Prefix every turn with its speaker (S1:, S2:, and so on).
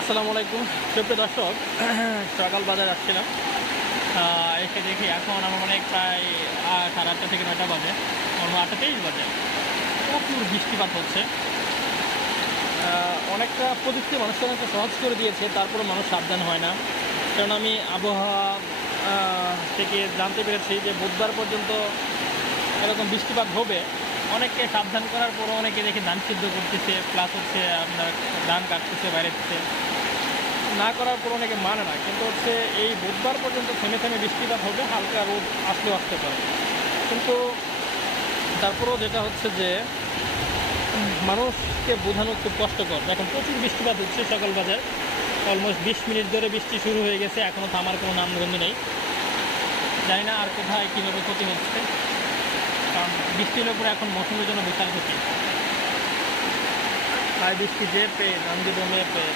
S1: আসসালামু আলাইকুম। সুপ্রিয় দর্শক, সকাল বাজার আসছিলাম। এসে দেখি এখন আমার হয় প্রায় সাড়ে আটটা থেকে নয়টা বাজে আমার আটটা তেইশ বাজে। প্রচুর বৃষ্টিপাত হচ্ছে। অনেকটা প্রযুক্তি মানুষকে অনেকটা সহজ করে দিয়েছে তারপরে মানুষ সাবধান হয় না। কারণ আমি আবহাওয়া থেকে জানতে পেরেছি যে বুধবার পর্যন্ত এরকম বৃষ্টিপাত হবে। অনেককে সাবধান করার পরও অনেকে দেখি ধান সিদ্ধ করতেছে প্লাস হচ্ছে আপনার ধান কাটতেছে, বাইরে দিচ্ছে না করার পর অনেকে মানে না, কিন্তু হচ্ছে এই বুধবার পর্যন্ত থেমে থেমে বৃষ্টিপাত হবে, হালকা রোদ আসলেও আসতে পারে। কিন্তু তারপরেও যেটা হচ্ছে যে, মানুষকে বোঝানো খুব কষ্টকর। এখন প্রচুর বৃষ্টিপাত হচ্ছে সকাল বাজার। অলমোস্ট বিশ মিনিট ধরে বৃষ্টি শুরু হয়ে গেছে এখনও থামার কোনো নামগন্ধ নেই। জানি না আর কোথায় কীভাবে ক্ষতি হচ্ছে। কারণ বৃষ্টির উপরে এখন মৌসুমের জন্য বিশাল ক্ষতি আর বৃষ্টি যে পেয়ে দিব মেয়ে পেয়ে।